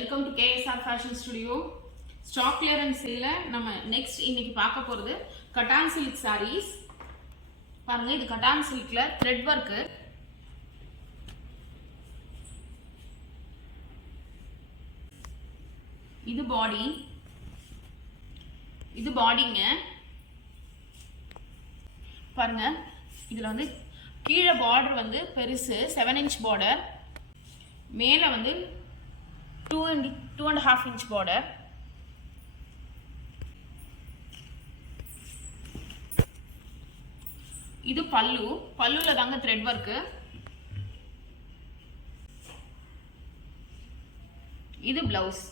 Welcome to KSR fashion studio. Stock clearance சேல்ல நம்ம next இன்னைக்கு பார்க்க போறது கட்டான் சில்க் சாரீஸ். பாருங்க, இது கட்டான் சில்க்ல த்ரெட் ஒர்க். இது பாடி, இது பாடிங்க. பாருங்க, இதுல வந்து கீழே பார்டர் வந்து பெருசு 7 inch பார்டர், மேல வந்து 2.5 inch பார்டர். இது பல்லு, பல்லுல தாங்க த்ரெட் ஒர்க். இது பிளவுஸ்,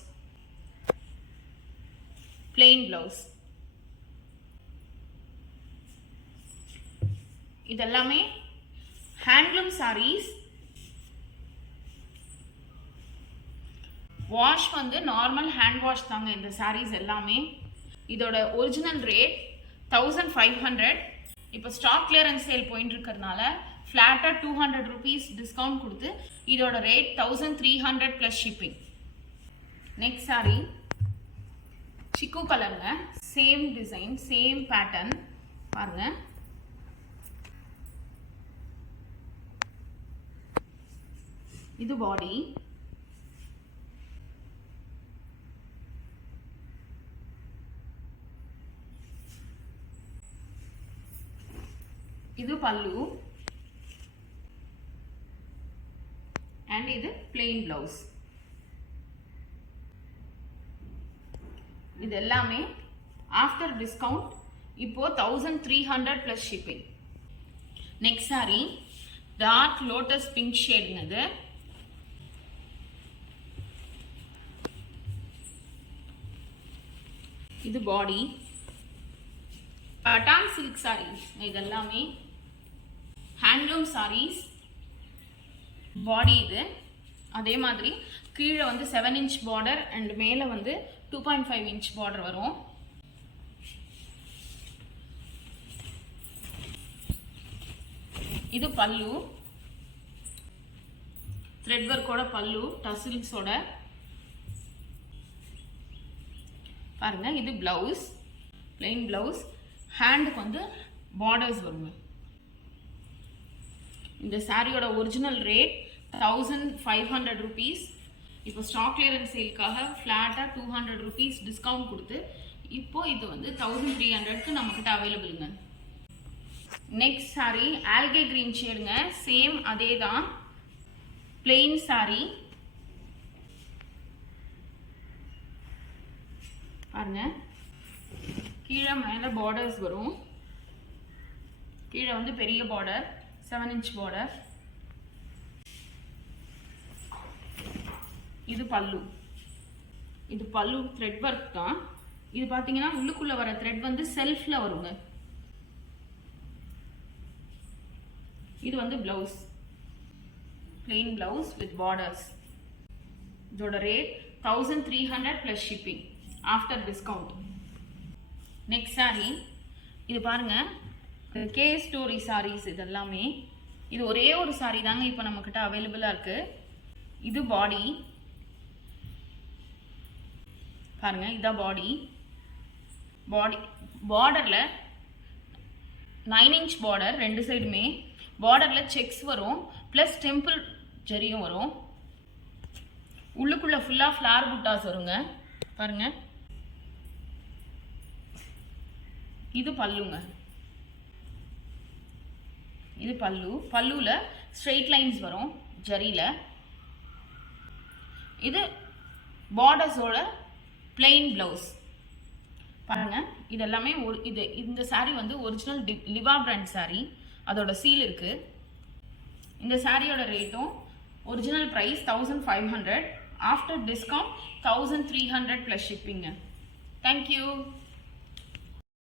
plain blouse. இதெல்லாமே ஹேண்ட்லூம் சாரீஸ். வாஷ் வந்து நார்மல் ஹேண்ட் வாஷ் தாங்க இந்த சாரீஸ் எல்லாமே. இதோட ஒரிஜினல் ரேட் 1500. இப்போ ஸ்டாக் கிளியரன்ஸ் சேல் போயிட்டு இருக்கிறதுனால ஃப்ளாட்டாக 200 rupees டிஸ்கவுண்ட் கொடுத்து இதோட rate 1300 plus shipping. Next sari சிக்கு கலருங்க, சேம் டிசைன் சேம் பேட்டர்ன். பாருங்க, இது பாடி, இது பல்லு அண்ட் இது plain blouse. இது எல்லாமே ஆஃப்டர் டிஸ்கவுண்ட் இப்போ 1300 plus shipping. Next sari dark lotus pink ஷேடுங்க. இது பாடி, கட்டான் சில்க் சாரீஸ். இதெல்லாமே ஹேண்ட்லூம் சாரீஸ். பாடி இது அதே மாதிரி கீழே வந்து 7 inch பார்டர் அண்ட் மேலே வந்து 2.5 inch பார்டர் வரும். இது பல்லு, த்ரெட் ஒர்க்கோட பல்லு, டசில்ஸோட. பாருங்க, இது பிளவுஸ், plain பிளவுஸ். ஹேண்டுக்கு வந்து பார்டர்ஸ் வருங்க. இந்த சாரியோட ஒரிஜினல் ரேட் 1500 rupees. இப்போ ஸ்டாக் கிளியரன்ஸ் சேலுக்காக ஃப்ளாட்டாக 200 rupees டிஸ்கவுண்ட் கொடுத்து இப்போ இது வந்து 1300க்கு நம்மக்கிட்ட அவைலபிளுங்க. நெக்ஸ்ட் சாரி ஆல்கே கிரீன் ஷேடுங்க, சேம் அதே தான், பிளெயின் சாரி. பாருங்க, கீழே மேலே பார்டர்ஸ் வரும். கீழே வந்து பெரிய பார்டர் 7 inch பார்டர். இது பல்லு, இது பல்லு த்ரெட் ஒர்க் தான். இது பார்த்தீங்கன்னா உள்ளுக்குள்ள வர த்ரெட் வந்து செல்ஃப்ல வருங்க. இது வந்து blouse, plain blouse with borders. இதோட rate 1300 plus shipping after discount. Next sari இது பாருங்க, கே ஸ்டோரி சாரீஸ். இதெல்லாமே இது ஒரே ஒரு சாரி தாங்க இப்போ நம்மக்கிட்ட அவைலபிளாக இருக்கு. இது பாடி, பாருங்க, இதான் பாடி. பாடி பார்டரில் 9 inch பார்டர், ரெண்டு சைடுமே பார்டரில் செக்ஸ் வரும், ப்ளஸ் டெம்பிள் ஜெரியும் வரும். உள்ளுக்குள்ள ஃபுல்லாக ஃப்ளார் புட்டாஸ் வருங்க. பாருங்க, இது பல்லுங்க. இது பல்லு, பல்லுல ஸ்ட்ரெயிட் லைன்ஸ் வரும் ஜரியில. இது பார்டர்ஸோட plain பிளவுஸ். பாருங்க, இது எல்லாமே இந்த சாரி வந்து ஒரிஜினல் லிவா பிராண்ட் சாரி, அதோட சீல் இருக்கு. இந்த சாரியோட ரேட்டும் original price 1500, after discount 1300 plus ஷிப்பிங்க. தேங்க்யூ.